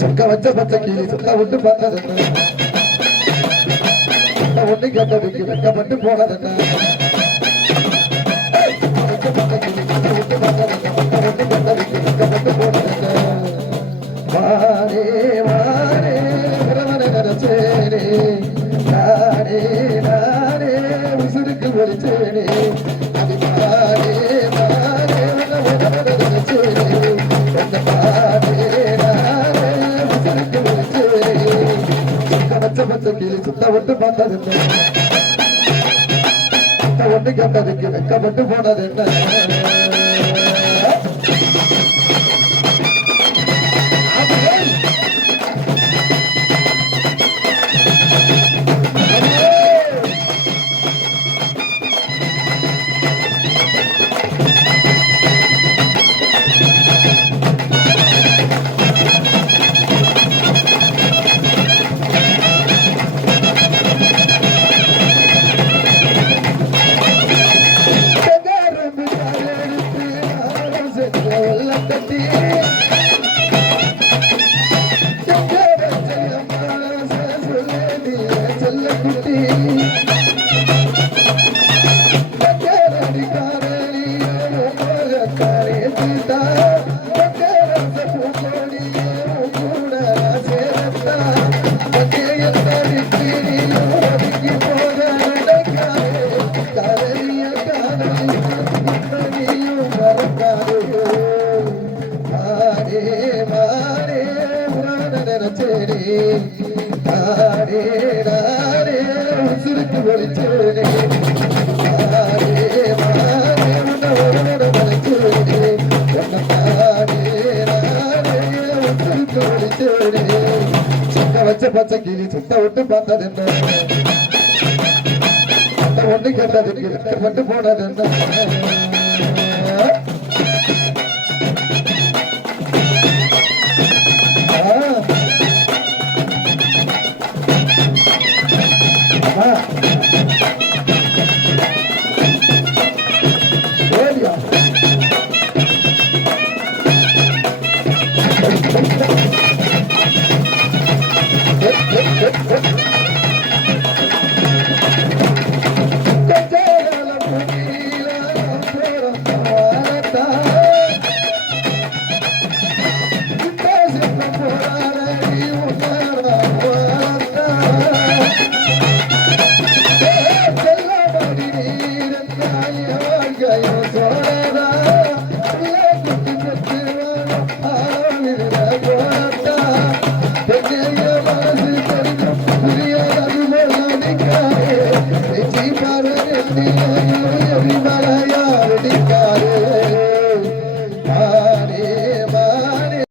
சக்க வச்ச பச்சை கீழே சுத்த விட்டு பார்த்தது ஒண்ணு கேட்டதுக்கு வெக்கப்பட்டு போனதுன்னா வாரே வாரே நினைச்சேனே நானே நானே உசுருக்கு ஒழிச்சேனே அது மாறே மாறே நினைச்சேனே அந்த மாறே நானே உசுருக்கு ஒழிச்சேனே கணச்ச பச்சை கீழே சுத்த விட்டு பார்த்தது ஒண்ணு கேட்டதுக்கு வெக்கப்பட்டு போனது என்ன உசுருக்கு ஒழிச்சேனே சுத்த வச்ச பச்சை கிளி சுத்த விட்டு பார்த்தது என்ன ஒண்ணு கேட்டதுக்கு போனது என்ன